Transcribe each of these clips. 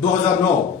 2009।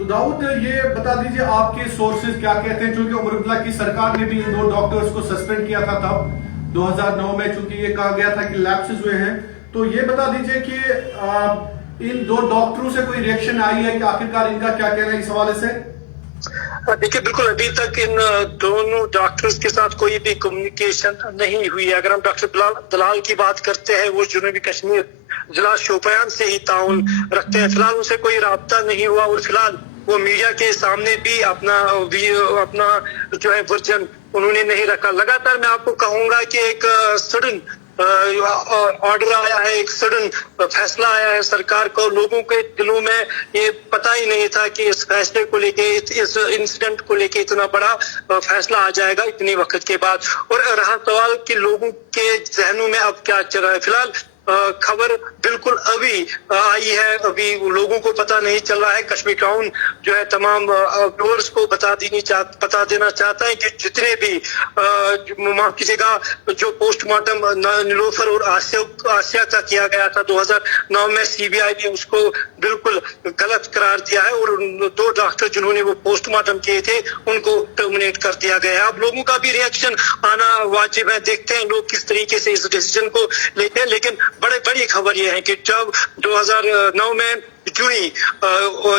تو داؤد یہ بتا دیجئے آپ کے سورسز کیا کہتے ہیں، چونکہ عمر عبداللہ کی سرکار نے بھی ان 2 ڈاکٹرز کو سسپینڈ کیا تھا تب 2009 میں، چونکہ یہ کہا گیا تھا کہ لیپسز ہوئے ہیں. تو یہ بتا دیجئے کہ ان 2 ڈاکٹروں سے کوئی ریئیکشن آئی ہے کہ آخرکار ان کا کیا کہنا ہے اس حوالے سے؟ دیکھیے بالکل ابھی تک ان دونوں ڈاکٹرز کے ساتھ کوئی بھی کمیونیکیشن نہیں ہوئی ہے. اگر ہم ڈاکٹر دلال کی بات کرتے ہیں، وہ جنوبی کشمیر ضلع شوپیان سے ہی تعاون رکھتے ہیں. فی الحال ان سے کوئی رابطہ نہیں ہوا، اور فی الحال وہ میڈیا کے سامنے بھی اپنا جو ہے ورژن انہوں نے نہیں رکھا. لگاتار میں آپ کو کہوں گا کہ ایک سڈن آرڈر آیا ہے، ایک سڈن فیصلہ آیا ہے سرکار کو. لوگوں کے دلوں میں یہ پتہ ہی نہیں تھا کہ اس فیصلے کو لے کے، اس انسیڈنٹ کو لے کے اتنا بڑا فیصلہ آ جائے گا اتنے وقت کے بعد. اور رہا سوال کہ لوگوں کے ذہنوں میں اب کیا چل رہا ہے، فی الحال خبر بالکل ابھی آئی ہے، ابھی لوگوں کو پتہ نہیں چل رہا ہے. کشمیر ٹاؤن جو ہے تمام ویورز کو بتا دینا چاہتا ہے کہ جتنے بھی معاف کیجیے گا جو پوسٹ مارٹم نیلوفر اور آسیہ کا کیا گیا تھا 2009 میں، سی بی آئی نے اس کو بالکل غلط قرار دیا ہے، اور 2 ڈاکٹر جنہوں نے وہ پوسٹ مارٹم کیے تھے ان کو ٹرمینیٹ کر دیا گیا ہے. اب لوگوں کا بھی ریئیکشن آنا واجب ہے، دیکھتے ہیں لوگ کس طریقے سے اس ڈیسیجن کو لیتے ہیں. لیکن بڑی خبر یہ ہے کہ جب 2009 میں جو ہی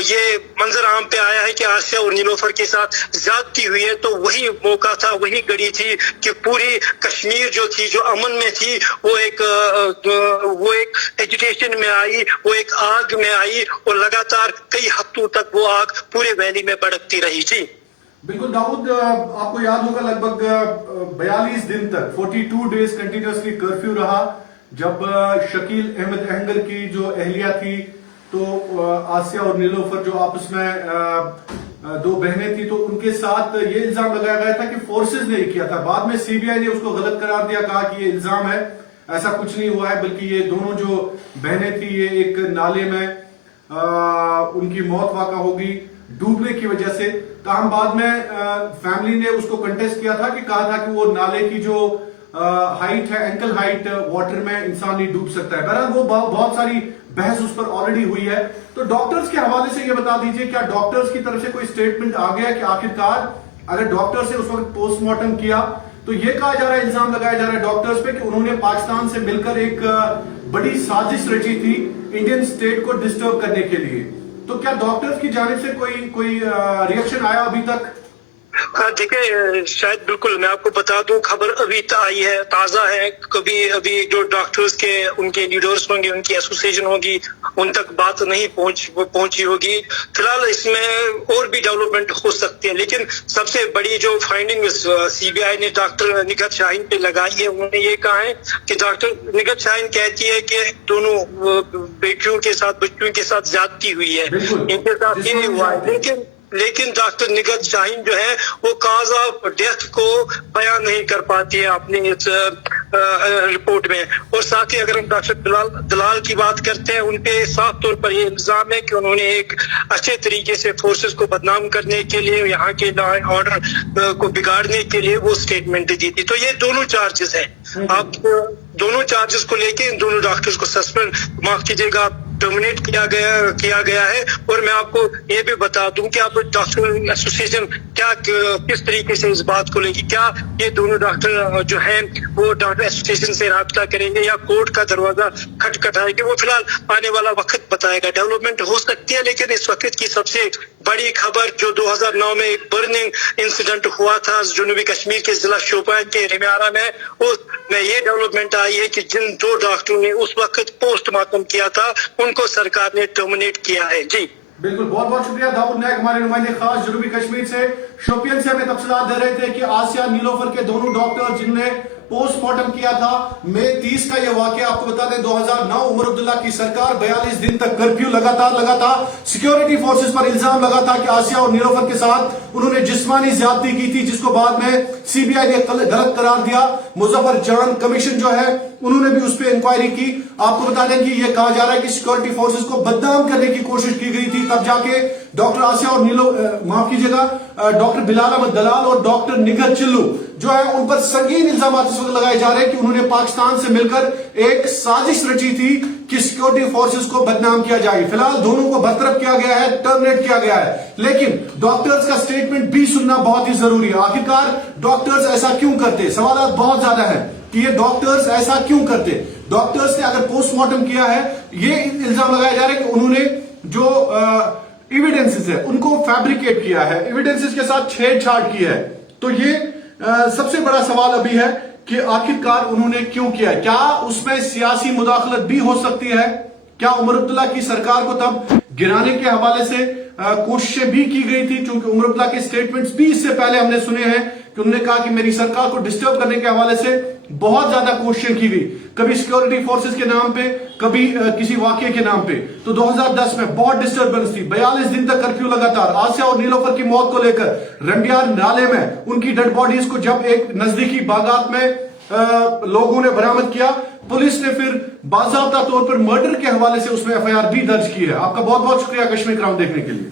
یہ منظر عام پہ آیا ہے کہ آسیہ اور نیلوفر کے ساتھ زیادتی ہوئی ہے، تو وہی موقع تھا، وہی گھڑی تھی کہ پوری کشمیر جو تھی، جو امن میں تھی، وہ ایک ایجیٹیشن میں آئی، وہ ایک آگ میں آئی، اور لگاتار کئی ہفتوں تک وہ آگ پورے ویلی میں بھڑکتی رہی. جی بالکل داؤد، آپ کو یاد ہوگا لگ بھگ 42 دن تک 42 ڈیز کنٹینیوسلی کرفیو رہا. جب شکیل احمد اہنگر کی جو اہلیہ تھی، تو آسیہ اور نیلوفر جو آپس میں 2 بہنیں تھی، تو ان کے ساتھ یہ الزام لگایا گیا تھا کہ فورسز نے کیا تھا. بعد میں سی بی آئی نے اس کو غلط قرار دیا، کہا کہ یہ الزام ہے، ایسا کچھ نہیں ہوا ہے، بلکہ یہ دونوں جو بہنیں تھی یہ ایک نالے میں ان کی موت واقع ہوگی ڈوبنے کی وجہ سے. تاہم بعد میں فیملی نے اس کو کنٹیسٹ کیا تھا، کہ کہا تھا کہ وہ نالے کی جو ہائٹ ہے، اینکل ہائٹ، واٹر میں انسان نہیں ڈوب سکتا ہے. بہرحال وہ بہت ساری بحث اس پر آلریڈی ہوئی ہے. تو ڈاکٹرز کے حوالے سے یہ بتا دیجئے، کیا ڈاکٹرز کی طرف سے کوئی سٹیٹمنٹ آ گیا کہ آخرکار اگر ڈاکٹر سے اس وقت پوسٹ مارٹم کیا، تو یہ کہا جا رہا ہے، الزام لگایا جا رہا ہے ڈاکٹرز پہ کہ انہوں نے پاکستان سے مل کر ایک بڑی سازش رچی تھی انڈین اسٹیٹ کو ڈسٹرب کرنے کے لیے. تو کیا ڈاکٹرز کی جانب سے کوئی ریئیکشن آیا ابھی تک؟ دیکھیں شاید بالکل میں آپ کو بتا دوں، خبر ابھی آئی ہے، تازہ ہے. ابھی جو ڈاکٹرز کے ان کے لیڈرز ہوں گے، ان کی ایسوسیشن ہوگی، ان تک بات نہیں پہنچی ہوگی. فی الحال اس میں اور بھی ڈیولپمنٹ ہو سکتی ہے، لیکن سب سے بڑی جو فائنڈنگ سی بی آئی نے ڈاکٹر نگہت شاہین پہ لگائی ہے، انہوں نے یہ کہا ہے کہ ڈاکٹر نگہت شاہین کہتی ہے کہ دونوں بیٹیوں کے ساتھ، بچوں کے ساتھ زیادتی ہوئی ہے، ان کے ساتھ یہ ہوا ہے. لیکن ڈاکٹر نگہت شاہین جو ہے وہ کاز آف ڈیتھ کو بیان نہیں کر پاتی ہے اپنی اس رپورٹ میں. اور ساتھ ہی اگر ہم ڈاکٹر دلال کی بات کرتے ہیں، ان پہ صاف طور پر یہ الزام ہے کہ انہوں نے ایک اچھے طریقے سے فورسز کو بدنام کرنے کے لیے، یہاں کے لا اینڈ آرڈر کو بگاڑنے کے لیے وہ سٹیٹمنٹ دی تھی. تو یہ دونوں چارجز ہیں. آپ دونوں چارجز کو لے کے ان دونوں ڈاکٹرز کو سسپینڈ، معاف کیجیے گا، ٹرمینیٹ کیا گیا ہے. اور میں آپ کو یہ بھی بتا دوں کہ آپ ڈاکٹر ایسوسیشن کس طریقے سے اس بات کو لے گی. کیا یہ دونوں ڈاکٹر جو ہیں وہ ڈاکٹر ایسوسیشن سے رابطہ کریں گے یا کورٹ کا دروازہ کھٹکھٹائیں گے؟ وہ فی الحال آنے والا وقت بتائے گا. ڈیولپمنٹ ہو سکتی ہے، لیکن اس وقت کی سب سے بڑی خبر جو 2009 میں ایک برننگ انسیڈنٹ ہوا تھا جنوبی کشمیر کے ضلع شوپیان کے ریمیارا میں، اس میں یہ ڈیولپمنٹ آئی ہے کہ جن 2 ڈاکٹروں نے اس وقت پوسٹ مارٹم کیا تھا، ان کو سرکار نے ٹرمینیٹ کیا ہے. جی بالکل، بہت بہت شکریہ داؤد نیک، ہمارے نمائندے خاص جنوبی کشمیر سے شوپین سے ہمیں تفصیلات دے رہے تھے کہ آسیہ نیلوفر کے دونوں ڈاکٹر جن نے پوسٹ مارٹم کیا تھا مئی 30 کا یہ واقعہ. آپ کو بتا دیں 2009 عمر عبداللہ کی سرکار 42 دن تک کرفیو لگاتار سیکیورٹی فورسز پر الزام لگا تھا کہ آسیہ اور نیلوفر کے ساتھ انہوں نے جسمانی زیادتی کی تھی، جس کو بعد میں سی بی آئی نے غلط قرار دیا. مظفر جان کمیشن جو ہے انہوں نے بھی اس پہ انکوائری کی. آپ کو بتا دیں کہ یہ کہا جا رہا ہے کہ سیکورٹی فورسز کو بدنام کرنے کی کوشش کی گئی تھی، تب جا کے ڈاکٹر آسیہ اور معاف کیجیے گا ڈاکٹر بلال احمد دلال اور ڈاکٹر نگہت چلو جو ہے ان پر سنگین الزامات اس وقت لگائے جا رہے ہیں کہ انہوں نے پاکستان سے مل کر ایک سازش رچی تھی کہ سیکورٹی فورسز کو بدنام کیا جائے. فی الحال دونوں کو برطرف کیا گیا ہے, ٹرمینیٹ کیا گیا ہے, لیکن ڈاکٹرز کا سٹیٹمنٹ بھی سننا بہت ہی ضروری ہے. آخرکار ڈاکٹرز ایسا کیوں کرتے؟ سوالات بہت زیادہ ہیں کہ یہ ڈاکٹرز ایسا کیوں کرتے. ڈاکٹرز نے اگر پوسٹ مارٹم کیا ہے, یہ الزام لگایا جا رہا ہے کہ انہوں نے جو ایویڈنسز ہے ان کو فیبریکیٹ کیا ہے, ایویڈنسز کے ساتھ چھیڑ چھاڑ کی ہے. تو یہ سب سے بڑا سوال ابھی ہے کہ آخرکار انہوں نے کیوں کیا ہے. کیا اس میں سیاسی مداخلت بھی ہو سکتی ہے؟ کیا عمر عبداللہ کی سرکار کو تب گرانے کے حوالے سے کوششیں بھی کی گئی تھی؟ چونکہ عمر عبداللہ کے سٹیٹمنٹس بھی اس سے پہلے ہم نے سنے ہیں کہ انہوں نے کہا کہ میری سرکار کو ڈسٹرب کرنے کے حوالے سے بہت زیادہ کوششیں کی گئی, کبھی سیکورٹی فورسز کے نام پہ, کبھی کسی واقعے کے نام پہ. تو 2010 میں بہت ڈسٹربنس تھی, 42 دن تک کرفیو لگاتار. آسیہ اور نیلوفر کی موت کو لے کر رنڈیار نالے میں ان کی ڈیڈ باڈیز کو جب ایک نزدیکی باغات میں لوگوں نے برآمد کیا, پولیس نے پھر باضابطہ طور پر مرڈر کے حوالے سے اس میں ایف آئی آر بھی درج کی ہے. آپ کا بہت بہت شکریہ کشمیر کراؤن دیکھنے کے لیے.